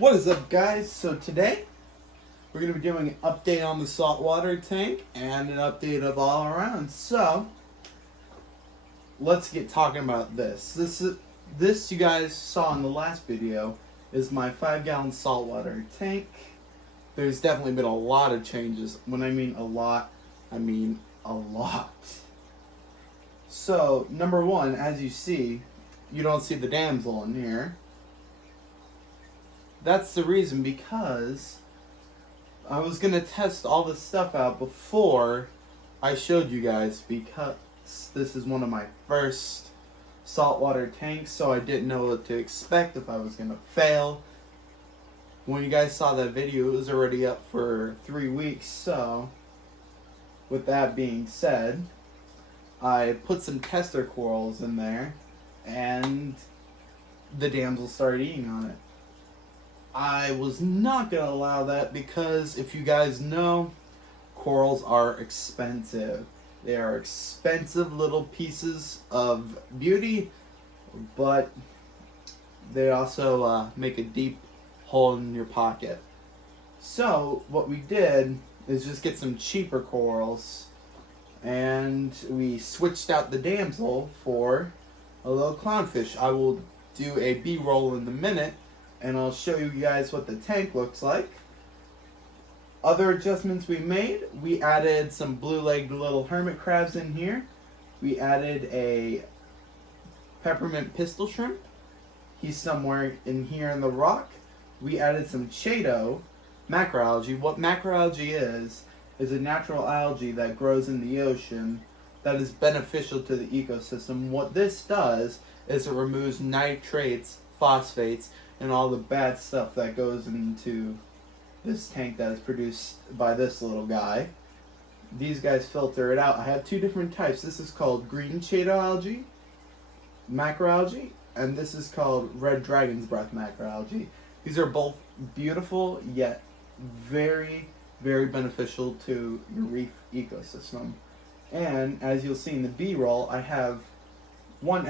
What is up, guys? So today we're going to be doing an update on the saltwater tank and an update of all around. So let's get talking about this. This you guys saw in the last video is my 5-gallon saltwater tank. There's definitely been a lot of changes. When I mean a lot, I mean a lot. So number one, as you see, you don't see the damsel in here. That's the reason, because I was going to test all this stuff out before I showed you guys, because this is one of my first saltwater tanks, so I didn't know what to expect, if I was going to fail. When you guys saw that video, it was already up for 3 weeks, so with that being said, I put some tester corals in there, and the damsel started eating on it. I was not going to allow that because, if you guys know, corals are expensive. They are expensive little pieces of beauty, but they also make a deep hole in your pocket. So what we did is just get some cheaper corals, and we switched out the damsel for a little clownfish. I will do a B-roll in a minute, and I'll show you guys what the tank looks like. Other adjustments we made, we added some blue-legged little hermit crabs in here. We added a peppermint pistol shrimp. He's somewhere in here in the rock. We added some Chaeto macroalgae. What macroalgae is a natural algae that grows in the ocean that is beneficial to the ecosystem. What this does is it removes nitrates, phosphates, and all the bad stuff that goes into this tank that is produced by this little guy. These guys filter it out. I have two different types. This is called green Chaeto algae, macroalgae, and this is called red dragon's breath macroalgae. These are both beautiful, yet very, very beneficial to your reef ecosystem. And as you'll see in the B-roll, I have one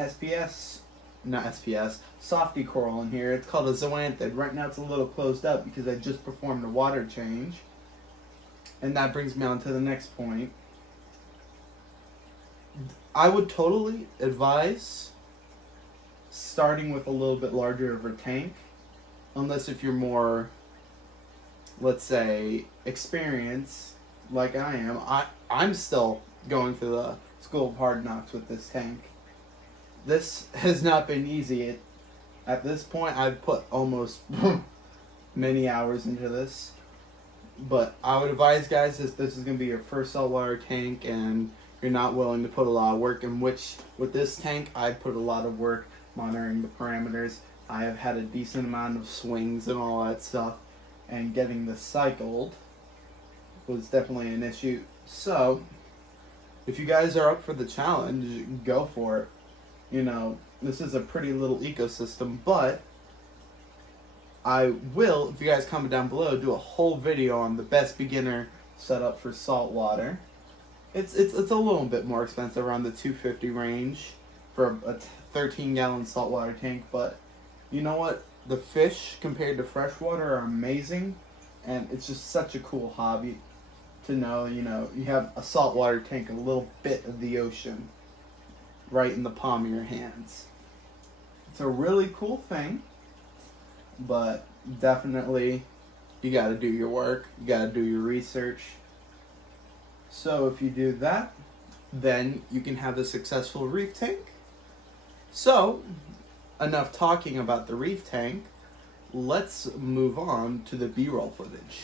softy coral in here. It's called a zoanthid. Right now it's a little closed up because I just performed a water change. And that brings me on to the next point. I would totally advise starting with a little bit larger of a tank, unless if you're more, let's say, experienced like I am. I'm still going through the school of hard knocks with this tank. This has not been easy. At this point, I've put almost many hours into this. But I would advise, guys, if this is going to be your first saltwater tank and you're not willing to put a lot of work in, which with this tank, I put a lot of work monitoring the parameters. I have had a decent amount of swings and all that stuff. And getting this cycled was definitely an issue. So, if you guys are up for the challenge, go for it. You know, this is a pretty little ecosystem, but I will, if you guys comment down below, do a whole video on the best beginner setup for saltwater. It's a little bit more expensive, around the $250 range for a 13-gallon saltwater tank, but you know what? The fish compared to freshwater are amazing, and it's just such a cool hobby to know, you know, you have a saltwater tank, a little bit of the ocean right in the palm of your hands. It's a really cool thing, but definitely you got to do your work, you got to do your research. So if you do that, then you can have a successful reef tank. So enough talking about the reef tank, let's move on to the B-roll footage.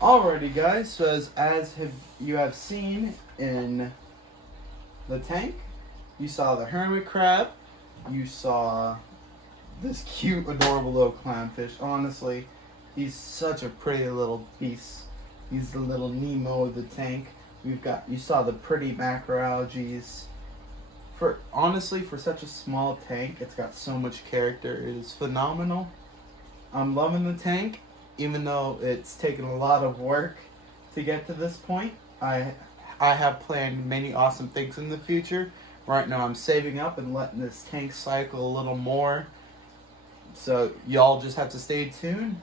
Alrighty, guys, so as you have seen in the tank, you saw the hermit crab, you saw this cute, adorable little clownfish. Honestly, He's such a pretty little piece. He's the little Nemo of the tank. You saw the pretty macroalgae. Honestly, for such a small tank, it's got so much character. It is phenomenal. I'm loving the tank, even though it's taken a lot of work to get to this point. I have planned many awesome things in the future. Right now I'm saving up and letting this tank cycle a little more. So y'all just have to stay tuned.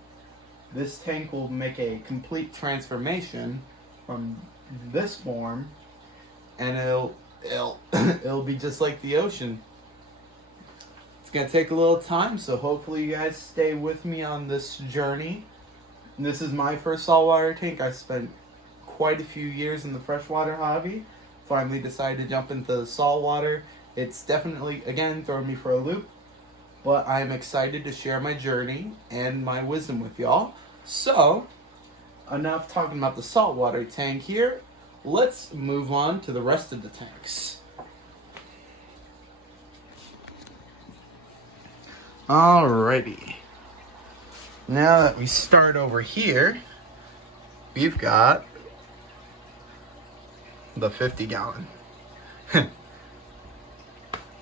This tank will make a complete transformation from this form, and it'll be just like the ocean. It's gonna take a little time, so hopefully you guys stay with me on this journey. This is my first saltwater tank. I spent quite a few years in the freshwater hobby. Finally decided to jump into the saltwater. It's definitely, again, throwing me for a loop, but I'm excited to share my journey and my wisdom with y'all. So, enough talking about the saltwater tank here. Let's move on to the rest of the tanks. Alrighty. Now that we start over here, we've got the 50-gallon.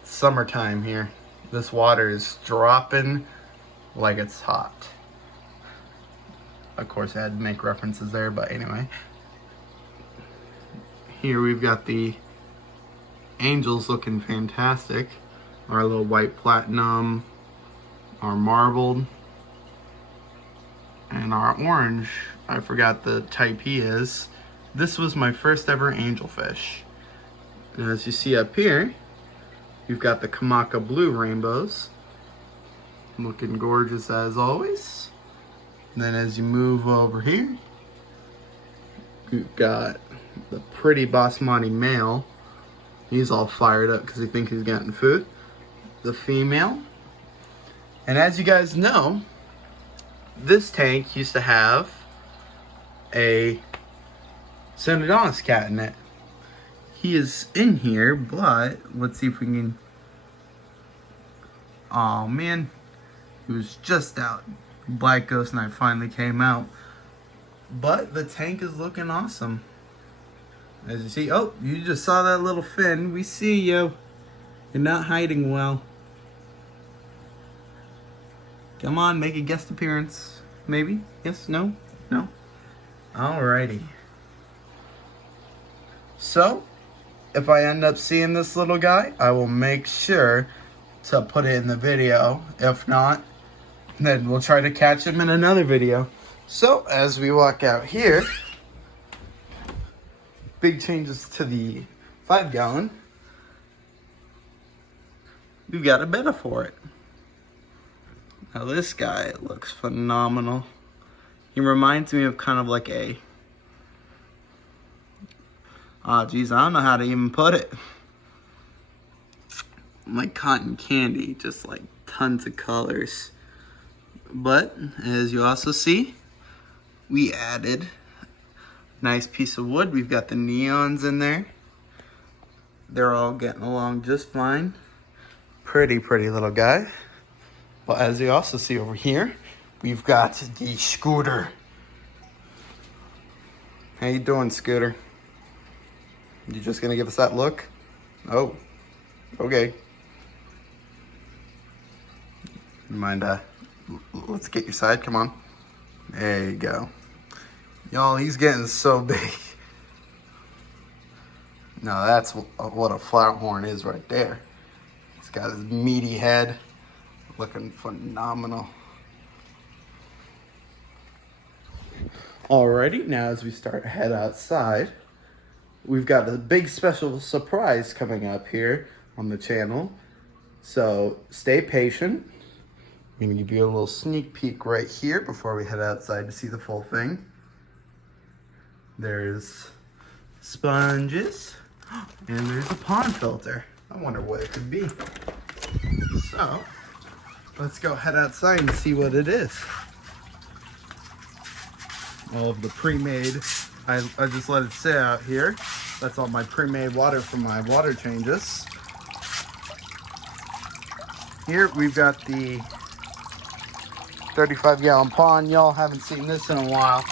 Summertime here. This water is dropping like it's hot. Of course, I had to make references there, but anyway. Here we've got the angels looking fantastic. Our little white platinum, our marbled, and our orange. I forgot the type he is. This was my first ever angelfish. And as you see up here, you've got the Kamaka blue rainbows. Looking gorgeous as always. And then as you move over here, you've got the pretty basmati male. He's all fired up because he thinks he's getting food. The female. And as you guys know, this tank used to have a Synodontis cat in it. He is in here, but let's see if we can. Oh man, he was just out. Black Ghost Night finally came out, but the tank is looking awesome. As you see, oh, you just saw that little fin. We see you. You're not hiding well. Come on, make a guest appearance. Maybe? Yes? No? No? Alrighty. So, if I end up seeing this little guy, I will make sure to put it in the video. If not, then we'll try to catch him in another video. So, as we walk out here, big changes to the 5-gallon. We've got a betta for it. Now this guy looks phenomenal. He reminds me of kind of like a... oh geez, I don't know how to even put it. Like cotton candy, just like tons of colors. But as you also see, we added a nice piece of wood. We've got the neons in there. They're all getting along just fine. Pretty little guy. But as you also see over here, we've got the Scooter. How you doing, Scooter? You just gonna give us that look? Oh, okay. Mind, let's get your side, come on. There you go. Y'all, he's getting so big. Now that's what a flathorn is right there. He's got his meaty head, looking phenomenal. Alrighty, now as we start to head outside, we've got a big special surprise coming up here on the channel. So stay patient. I'm gonna give you a little sneak peek right here before we head outside to see the full thing. There's sponges and there's a pond filter. I wonder what it could be. So let's go head outside and see what it is. All of the pre-made, I just let it sit out here. That's all my pre-made water from my water changes. Here we've got the 35-gallon pond. Y'all haven't seen this in a while.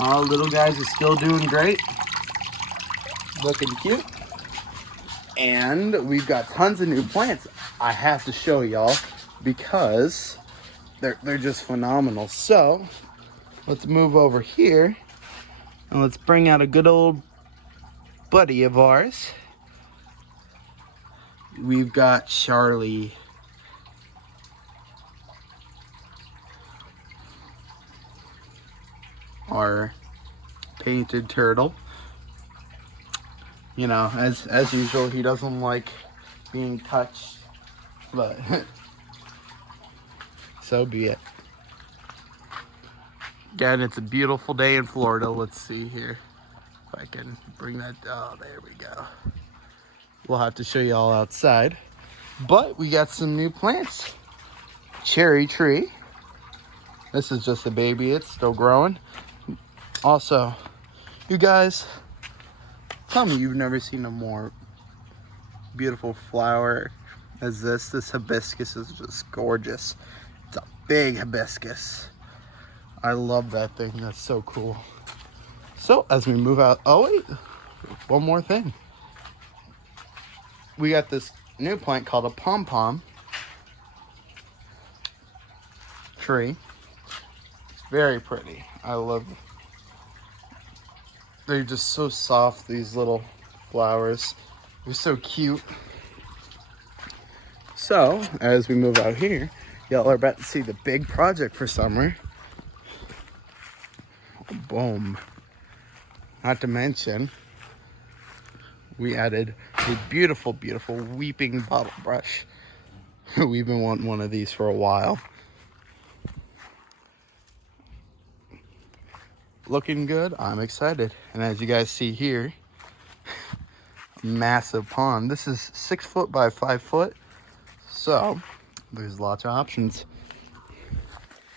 Our little guys are still doing great. Looking cute. And we've got tons of new plants I have to show y'all because they're just phenomenal. So let's move over here and let's bring out a good old buddy of ours. We've got Charlie. Our painted turtle. You know, as usual, he doesn't like being touched, but so be it. Again, it's a beautiful day in Florida. Let's see here if I can bring that. Oh, there we go. We'll have to show you all outside, but we got some new plants. Cherry tree. This is just a baby. It's still growing. Also, you guys, tell me you've never seen a more beautiful flower as this. This hibiscus is just gorgeous. It's a big hibiscus. I love that thing. That's so cool. So as we move out, oh wait, one more thing. We got this new plant called a pom-pom tree. It's very pretty. I love it. They're just so soft, these little flowers. They're so cute. So, as we move out here, y'all are about to see the big project for summer. Boom. Not to mention, we added a beautiful, beautiful weeping bottle brush. We've been wanting one of these for a while. Looking good. I'm excited. And as you guys see here, massive pond. This is 6 foot by 5 foot. So there's lots of options.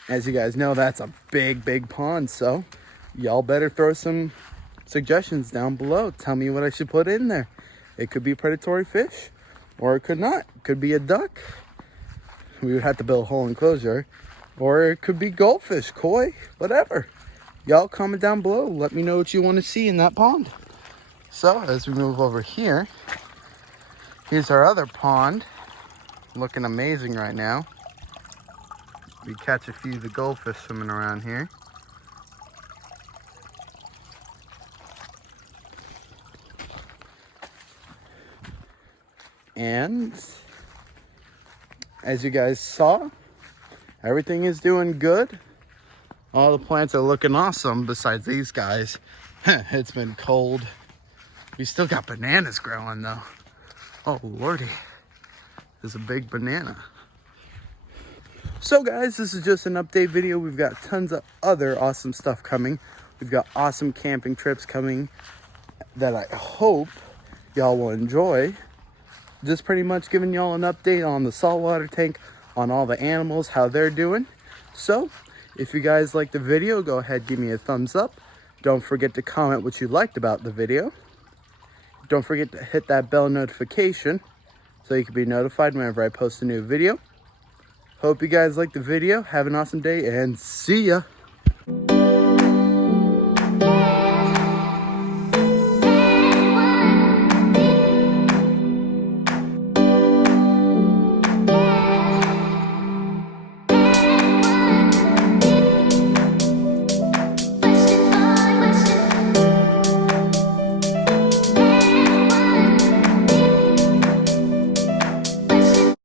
As you guys know, that's a big, big pond. So y'all better throw some suggestions down below. Tell me what I should put in there. It could be predatory fish, or it could not. It could be a duck. We would have to build a whole enclosure. Or it could be goldfish, koi, whatever. Y'all comment down below. Let me know what you want to see in that pond. So as we move over here, here's our other pond. Looking amazing right now. We catch a few of the goldfish swimming around here. And as you guys saw, everything is doing good. All the plants are looking awesome besides these guys. It's been cold. We still got bananas growing though. Oh lordy, there's a big banana. So guys, this is just an update video. We've got tons of other awesome stuff coming. We've got awesome camping trips coming that I hope y'all will enjoy. Just pretty much giving y'all an update on the saltwater tank, on all the animals, how they're doing. So if you guys liked the video, go ahead, give me a thumbs up. Don't forget to comment what you liked about the video. Don't forget to hit that bell notification so you can be notified whenever I post a new video. Hope you guys liked the video. Have an awesome day and see ya.